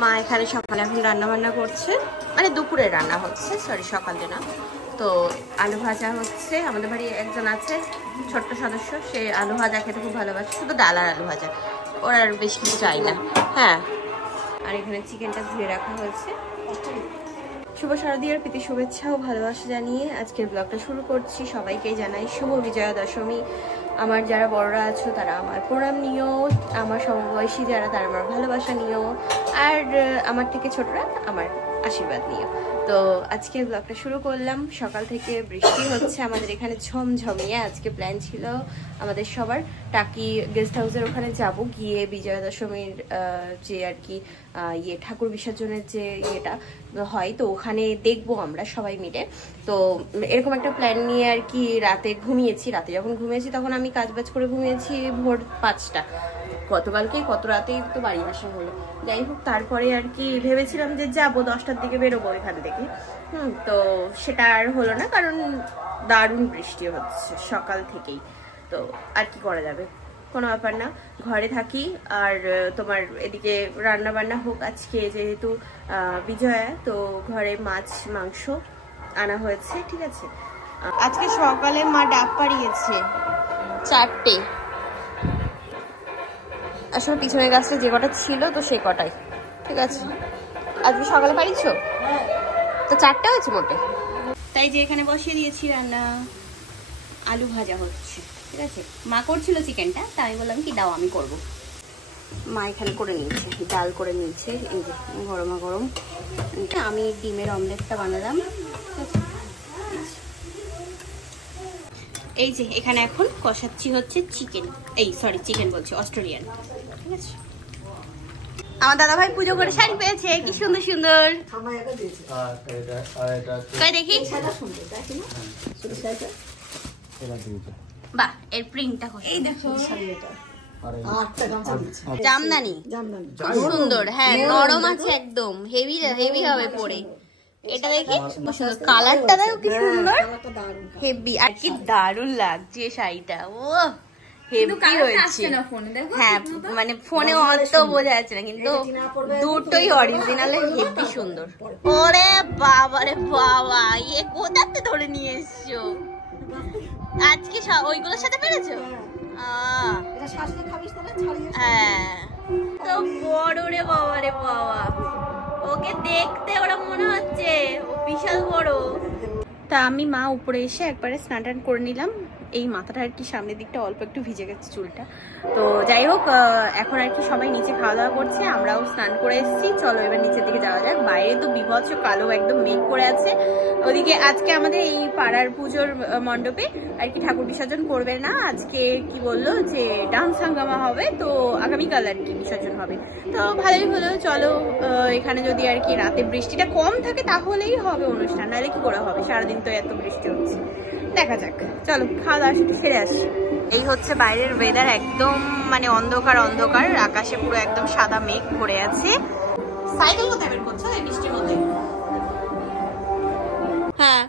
মা এখানে সকালে এখন রান্না বান্না করছে, মানে দুপুরে রান্না হচ্ছে, সরি সকালে না। তো আলু ভাজা হচ্ছে, আমাদের বাড়ি একজন আছে ছোট্ট সদস্য, সে আলু ভাজা খেতে খুব ভালোবাসে, শুধু ডাল আর আলু ভাজা, ওরা আর বেশি কিছু চাই না। হ্যাঁ, আর এখানে চিকেনটা ধুয়ে রাখা হয়েছে। শুভ শারদীয়ার প্রীতি শুভেচ্ছা ও ভালোবাসা জানিয়ে আজকের ব্লগটা শুরু করছি। সবাইকে জানাই শুভ বিজয়া দশমী। আমার যারা বড়রা আছো তারা আমার প্রণাম নিও, আমার সমবয়সী যারা তারা আমার ভালোবাসা নিও, আর আমার থেকে ছোটরা আমার আশীর্বাদ নিও। তো আজকে ব্লগটা শুরু করলাম। সকাল থেকে বৃষ্টি হচ্ছে আমাদের এখানে ঝমঝমিয়ে। আজকে প্ল্যান ছিল আমাদের সবার টাকি গেস্ট হাউসের ওখানে যাব, গিয়ে বিজয়া দশমীর যে আর কি ঠাকুর বিসর্জনের যে ইয়েটা হয়, তো ওখানে দেখবো আমরা সবাই মিলে। তো এরকম একটা প্ল্যান নিয়ে আর কি রাতে ঘুমিয়েছি। রাতে যখন ঘুমিয়েছি তখন আমি কাজবাজ করে ঘুমিয়েছি ভোর 5টা। গতকালকেই কত রাতেই তো বাড়ি আসা হলো। যাই হোক, তারপরে আর কি ভেবেছিলাম যে যাবো 10টার দিকে বেরোবো এখান থেকে। তো সেটা আর হলো না, কারণ দারুণ বৃষ্টি হচ্ছে সকাল থেকেই। তো আর কি করা যাবে, কোনো ব্যাপার না, ঘরে থাকি। আর তোমার এদিকে রান্না বান্না হোক। আজকে যেহেতু বিজয়া, তো ঘরে মাছ মাংস আনা হয়েছে, ঠিক আছে। আজকে সকালে মা ডাব পাড়িয়েছে 4টে, আসলে পিছনের গাছটা যে কটা ছিল তো সে কটাই, ঠিক আছে। আজকে সকালে পারিয়েছো তো 4টে হয়েছে মোটে। তাই যে এখানে বসিয়ে দিয়েছি রান্না, আলু ভাজা হচ্ছে, ঠিক আছে। মা করছিল চিকেনটা, তাই আমি বললাম কি দাও আমি করব। মা এখানে করে নিয়েছে, ডাল করে নিয়েছে, এই যে গরমা গরম। আমি ডিমের অমলেটটা বানালাম, এই যে এখানে এখন কষাচ্ছি হচ্ছে চিকেন, এই সরি চিকেন বলছি, অস্ট্রেলিয়ান, ঠিক আছে। আমার দাদা ভাই পুজো করে শাড়ি পেয়েছে, কি সুন্দর সুন্দর। দেখি বাহ, এর প্রিন্টটা এই দেখো, জামদানি খুব সুন্দর। হ্যাঁ, নরম আছে একদম, হেভি হেভি হবে পরে। এটা দেখি কালারটা দেখো কি সুন্দর, হেভি। আর কি দারুণ লাগছে শাড়িটা, ও হেভি হয়েছে। হ্যাঁ, মানে ফোনে অত বোঝা যাচ্ছে না, কিন্তু দুটোই অরিজিনালে হেভি সুন্দর। ওরে বাবা রে বাবা, এ কোথাতে ধরে নিয়ে এসছো? আজকে ওইগুলোর সাথে পেরেছো? হ্যাঁ, তো বড় রে বাবা রে বাবা, ওকে দেখতে ওরা মনে হচ্ছে ও বিশাল বড়। তা আমি মা উপরে এসে একবারে স্নান টান করে নিলাম। এই মাথাটা আর কি সামনের দিকটা অল্প একটু ভিজে গেছে চুলটা। তো যাই হোক, এখন আর কি সবাই নিচে খাওয়া দাওয়া করছে, আমরাও স্নান করে এসেছি। চলো এবার নিচের দিকে যাওয়া যাক। বাইরে তো বিভৎস কালো একদম মেঘ করে আছে। ওদিকে আজকে আমাদের এই পাড়ার পুজোর মণ্ডপে আর কি ঠাকুর বিসর্জন করবে না, আজকে কি বললো যে ডান্স হাঙ্গামা হবে, তো আগামীকাল আর কি বিসর্জন হবে। তো ভালোই হলো, চলো এখানে যদি আর কি রাতে বৃষ্টিটা কম থাকে তাহলেই হবে অনুষ্ঠান, নাহলে কি করে হবে, সারাদিন তো এত বৃষ্টি হচ্ছে। দেখা যাক, চলো খাওয়া দাওয়া সেরে আসি। এই হচ্ছে বাইরের ওয়েদার, একদম মানে অন্ধকার অন্ধকার, আকাশে পুরো একদম সাদা মেঘ ভরে আছে। সাইকেল কোথায় বের করছো এই বৃষ্টির মধ্যে? হ্যাঁ,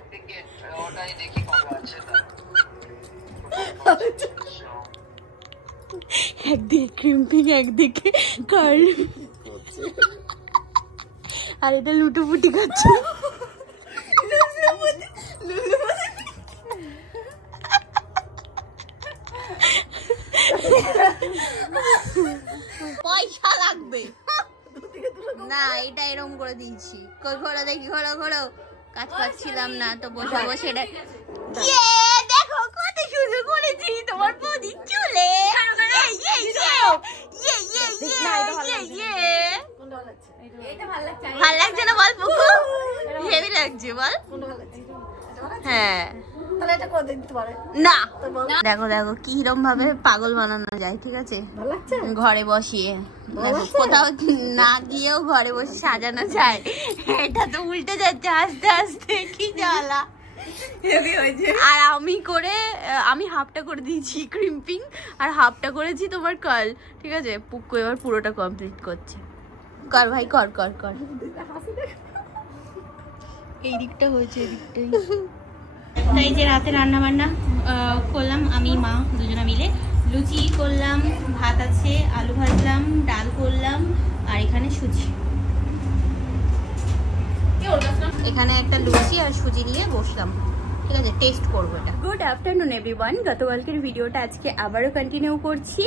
একদিকে ক্রিম্পিং একদিকে কার্ল, আর এটা লুটোপুটি করছে। পয়সা লাগবে না, এটা এরকম করে দিয়েছি। ঘোরো দেখি, ঘোরো ঘোরো, কাজ পাচ্ছিলাম না তো বসে বসে এটা দেখো কত সুন্দর করেছি তোমার বৌদি চুলে। ভাল লাগছে না বল পুকু? হেভি লাগছে বল? হ্যাঁ না, দেখো দেখো কিরম ভাবে পাগল বানানো যায়, ঠিক আছে, ঘরে বসিয়ে। দেখো কোথাও না গিয়েও ঘরে বসে সাজানো যায়। এটা তো উল্টে যাচ্ছে আস্তে আস্তে, কি জ্বালা। আর আমি হাফটা করে দিয়েছি ক্রিম্পিং, আর হাফটা করেছি তোমার কার্ল, ঠিক আছে। পুক্কু এবার পুরোটা কমপ্লিট করছে। কর ভাই, কর কর কর। এই দিকটা হয়েছে, এই দিকটাই। তাই যে রাতে রান্না বান্না করলাম আমি মা দুজনে মিলে। লুচি করলাম, ভাত আছে, আলু ভাজলাম, ডাল করলাম, আর এখানে সুজি। এখানে একটা লুচি আর সুজি নিয়ে বসলাম, ঠিক আছে, টেস্ট করবো এটা। Good afternoon everyone. গতকালকের ভিডিওটা আজকে আবারও কন্টিনিউ করছি।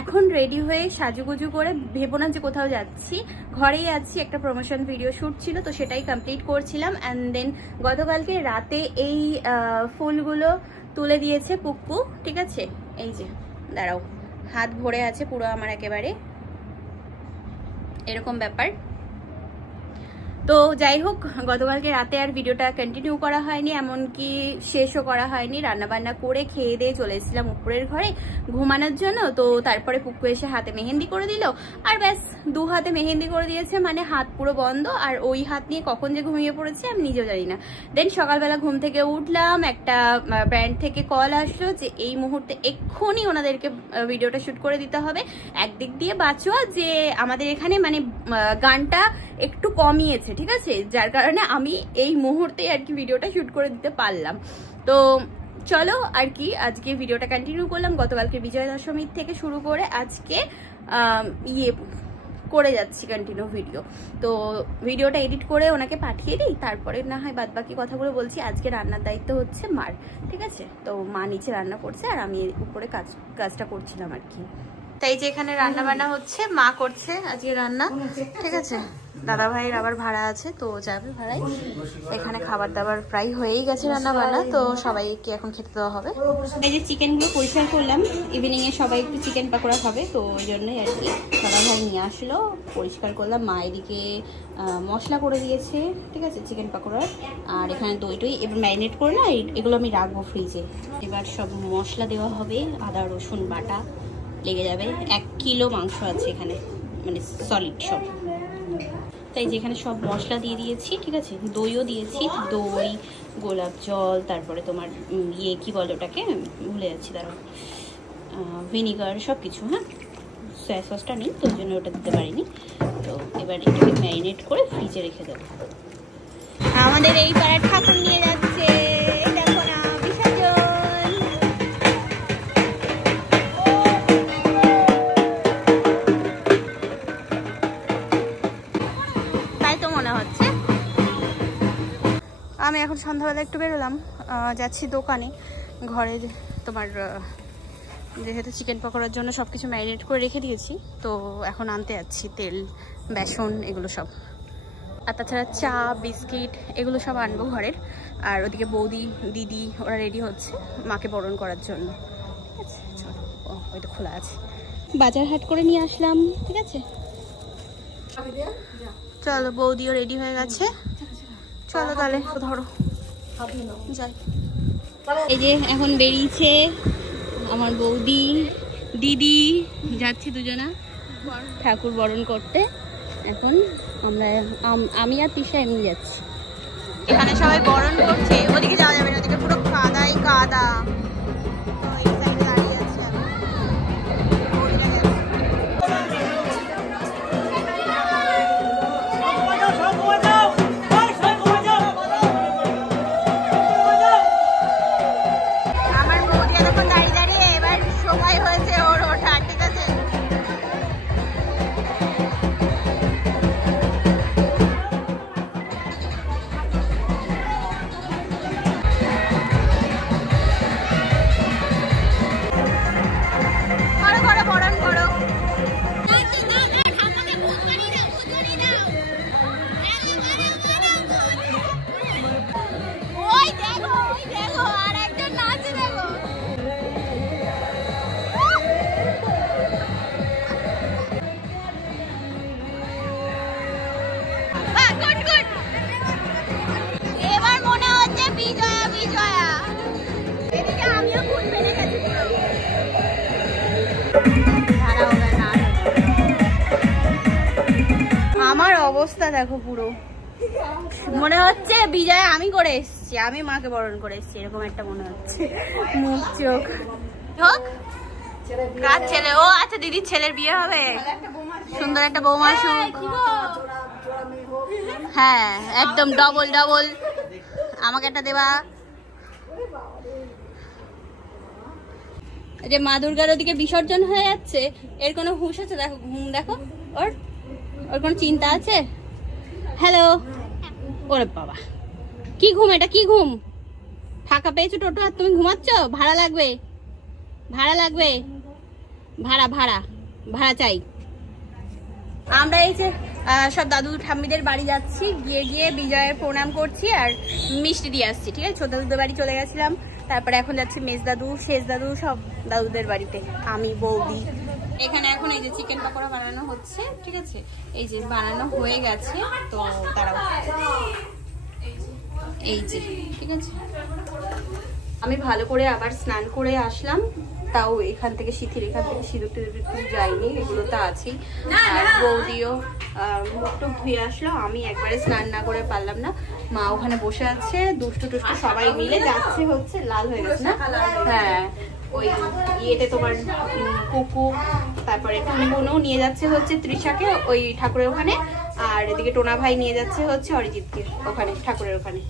এখন রেডি হয়ে সাজুগুজু করে, ভেবো না যে কোথাও যাচ্ছি, ঘরেই আছি। একটা প্রমোশন ভিডিও শ্যুট ছিল তো সেটাই কমপ্লিট করছিলাম। অ্যান্ড দেন গতকালকে রাতে এই ফুলগুলো তুলে দিয়েছে পুপ্পু, ঠিক আছে। এই যে দাঁড়াও, হাত ভরে আছে পুরো আমার, একেবারে এরকম ব্যাপার। তো যাই হোক, গতকালকে রাতে আর ভিডিওটা কন্টিনিউ করা হয়নি, এমনকি শেষও করা হয়নি। রান্নাবান্না করে খেয়ে দিয়ে চলে এসেছিলাম উপরের ঘরে ঘুমানোর জন্য। তো তারপরে পুপ্পু এসে হাতে মেহেন্দি করে দিল, আর ব্যাস 2 হাতে মেহেন্দি করে দিয়েছে, মানে হাত পুরো বন্ধ। আর ওই হাত নিয়ে কখন যে ঘুমিয়ে পড়েছে আমি নিজেও জানি না। দেন সকালবেলা ঘুম থেকে উঠলাম, একটা ব্র্যান্ড থেকে কল আসলো যে এই মুহূর্তে এক্ষুনি ওনাদেরকে ভিডিওটা শ্যুট করে দিতে হবে। একদিক দিয়ে বাঁচোয়া যে আমাদের এখানে মানে গানটা একটু কমিয়েছে, ঠিক আছে, যার কারণে আমি এই মুহূর্তে আর কি ভিডিওটা শুট করে দিতে পারলাম। তো চলো আর কি আজকে ভিডিওটা কন্টিনিউ করলাম। গতকালকে বিজয়া দশমীর থেকে শুরু করে আজকে করে যাচ্ছি কন্টিনিউ ভিডিও। তো ভিডিওটা এডিট করে ওনাকে পাঠিয়ে দিই, তারপরে না হয় বাদ বাকি কথাগুলো বলছি। আজকে রান্নার দায়িত্ব হচ্ছে মার, ঠিক আছে। তো মা নিচে রান্না করছে আর আমি উপরে কাজটা করছিলাম আর কি। তাই যে এখানে রান্না বান্না হচ্ছে, মা করছে আজকে রান্না, ঠিক আছে। দাদা ভাইয়ের আবার ভাড়া আছে, তো যাবে ভাড়ায়। এখানে খাবার দাবার প্রায় হয়েই গেছে রান্না বান্না, তো সবাইকে এখন খেতে দেওয়া হবে। এই যে চিকেনগুলো পরিষ্কার করলাম, ইভিনিং এ সবাই একটু চিকেন পাকোড়া খাবে, তো ওই জন্যই আর কি দাদা ভাই নিয়ে আসলো, পরিষ্কার করলাম। মা এদিকে মশলা করে দিয়েছে, ঠিক আছে, চিকেন পাকোড়ার। আর এখানে দই টই এবার ম্যারিনেট করে না, এগুলো আমি রাখবো ফ্রিজে। এবার সব মশলা দেওয়া হবে, আদা রসুন বাটা লেগে যাবে। 1 কিলো মাংস আছে এখানে, মানে সলিড সব। তাই যেখানে সব মশলা দিয়ে দিয়েছি, ঠিক আছে, দইও দিয়েছি, দই, গোলাপ জল, তারপরে তোমার কি বলে ওটাকে, ভুলে যাচ্ছি, দাঁড়াও, ভিনিগার, সব কিছু। হ্যাঁ, সয়া সসটা নেই তো ওই জন্য ওটা দিতে পারিনি। তো এবার এটাকে ম্যারিনেট করে ফ্রিজে রেখে দেবো। আমাদের এই পাড়ার ঠাকুর নিয়ে যাচ্ছে, দেখো না, বিসর্জন। আমি এখন সন্ধ্যাবেলা একটু বেরোলাম, যাচ্ছি দোকানে। ঘরে তোমার যেহেতু চিকেন পকোড়ার জন্য সব কিছু ম্যারিনেট করে রেখে দিয়েছি, তো এখন আনতে যাচ্ছি তেল, বেসন, এগুলো সব। আর তাছাড়া চা, বিস্কিট, এগুলো সব আনবো ঘরের। আর ওদিকে বৌদি, দিদি ওরা রেডি হচ্ছে মাকে বরণ করার জন্য, ঠিক আছে। চলো, ওইটা খোলা আছে, বাজার হাট করে নিয়ে আসলাম, ঠিক আছে। চলো, বৌদিও রেডি হয়ে গেছে, চলো তাহলে ধরো যাই। এই যে এখন বেরিয়েছে আমার বৌদি, দিদি, যাচ্ছে দুজনা ঠাকুর বরণ করতে। এখন আমি আর তিশা এমনি যাচ্ছি। এখানে সবাই বরণ করছে, ওদিকে যাওয়া যাবে না, ওদিকে পুরো কাদাই কাদা। তো এই সাইডে দাঁড়িয়ে আছে আমার বৌদি। এতক্ষণ দাঁড়িয়ে দাঁড়িয়ে এবার সময় হয়েছে ওর ওঠা, ঠিক আছে। এবার মনে হচ্ছে বিজয়া বিজয়া। এদিকে আমিও খুন ফেলে গেছি পুরো। আমার অবস্থা দেখো পুরো, মনে হচ্ছে বিজয়া আমি করে এসছি, আমি মাকে বরণ করে এসছি, এরকম একটা মনে হচ্ছে মুখ চোখ। হোক, কার ছেলে? ও আচ্ছা, দিদির ছেলের বিয়ে হবে, সুন্দর একটা বৌমা আসুক। হ্যাঁ, একদম ডবল ডবল, আমাকে একটা দেবা। যে মা দুর্গার ওদিকে বিসর্জন হয়ে যাচ্ছে, এর কোনো হুঁশ আছে? দেখো ঘুম, দেখো ওর কোনো চিন্তা আছে? হ্যালো, ওরে বাবা, কি ঘুম এটা, কি ঘুম? ফাঁকা পেয়েছো টোটো আর তুমি ঘুমাচ্ছ? ভাড়া লাগবে, ভাড়া লাগবে, ভাড়া ভাড়া ভাড়া চাই। আমরা এই যে সব দাদু ঠাম্মিদের বাড়ি যাচ্ছি, গিয়ে গিয়ে বিজয়ের প্রণাম করছি আর মিষ্টি দিয়ে আসছি, ঠিক আছে? ছোট দাদুদের বাড়ি চলে গেছিলাম, তারপরে এখন যাচ্ছি মেজ দাদু, শেষ দাদু, সব দাদুদের বাড়িতে, আমি বৌদি। এখানে এখন এই যে চিকেন পকোড়া বানানো হচ্ছে, ঠিক আছে? এই যে বানানো হয়ে গেছে, তো তারাও এই যে, ঠিক আছে? আমি ভালো করে আবার স্নান করে আসলাম, তাও এখান থেকে সিঁথির এখান থেকে সিঁদুর টিঁদুর যায়নি, এগুলো তো আছেই। আর বৌদিও মুখ টুক ধুয়ে আসলো, আমি একবারে স্নান না করে পারলাম না। মা ওখানে বসে আছে, দুষ্টু টুষ্টু সবাই মিলে যাচ্ছে হচ্ছে, লাল হয়ে গেছে না? হ্যাঁ, ওই ইয়েতে তোমার কুকু, তারপরে টুনবুনও নিয়ে যাচ্ছে হচ্ছে তৃষাকে ওই ঠাকুরের ওখানে, আর এদিকে টোনা ভাই নিয়ে যাচ্ছে হচ্ছে অরিজিৎকে ওখানে ঠাকুরের ওখানে,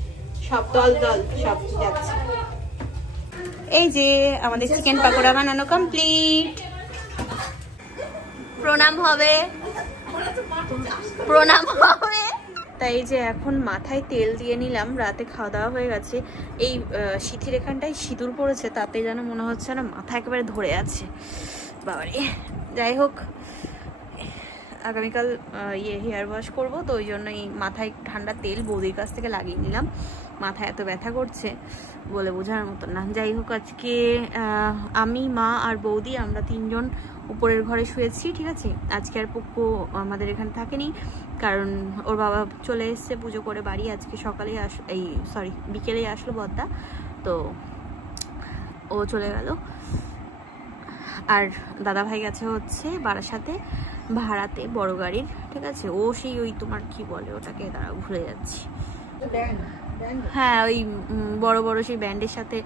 সব দল দল সব যাচ্ছে। এই যে আমাদের চিকেন পকোড়া বানানো কমপ্লিট। প্রণাম হবে, প্রণাম হবে। তাই যে এখন মাথায় তেল দিয়ে নিলাম, রাতে খাওয়া দাওয়া হয়ে গেছে। এই সিঁথির এখানটায় সিঁদুর পড়েছে, তাতে যেন মনে হচ্ছে না মাথা একেবারে ধরে আছে, বাবারে। যাই হোক, আগামীকাল হেয়ার ওয়াশ করবো, তো ওই জন্য এই মাথায় ঠান্ডা তেল বৌদির কাছ থেকে লাগিয়ে নিলাম। মাথা এত ব্যথা করছে বলে বোঝার মতন না। যাই হোক, আজকে আমি, মা আর বৌদি আমরা তিনজন উপরের ঘরে শুয়েছি, ঠিক আছে? আজকে আর পুপ্পু আমাদের এখানে থাকেনি, কারণ ওর বাবা চলে এসছে পুজো করে বাড়ি। আজকে সকালে বিকেলেই আসলো বদ্দা, তো ও চলে গেল। আর দাদা ভাই গেছে হচ্ছে বারাসাতে ভাড়াতে, বড় গাড়ির, ঠিক আছে? ও সেই ওই তোমার কি বলে ওটাকে, তারা ভুলে যাচ্ছি, হ্যাঁ ওই বড় বড় সেই ব্যান্ডের সাথে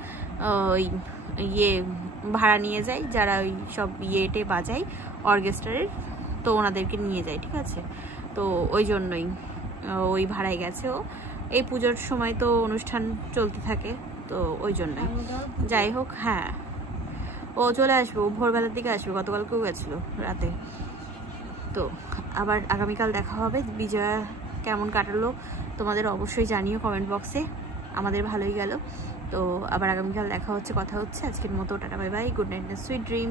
ওই ইয়ে ভাড়া নিয়ে যায়, যারা ওই সব ইয়েটে বাজায় অর্কেস্ট্রারের, তো ওনাদেরকে নিয়ে যায়, ঠিক আছে? তো ওই জন্যই ওই ভাড়ায় গেছে ও। এই পুজোর সময় তো অনুষ্ঠান চলতে থাকে, তো ওই জন্যই। যাই হোক, হ্যাঁ ও চলে আসবে, ও ভোরবেলার দিকে আসবে, গতকালকেও গেছিলো রাতে। তো আবার আগামীকাল দেখা হবে। বিজয়া কেমন কাটালো তোমাদের অবশ্যই জানিও কমেন্ট বক্সে। আমাদের ভালোই গেল। তো আবার আগামীকাল দেখা হচ্ছে, কথা হচ্ছে। আজকের মতো tata, bye bye, good night, sweet dream.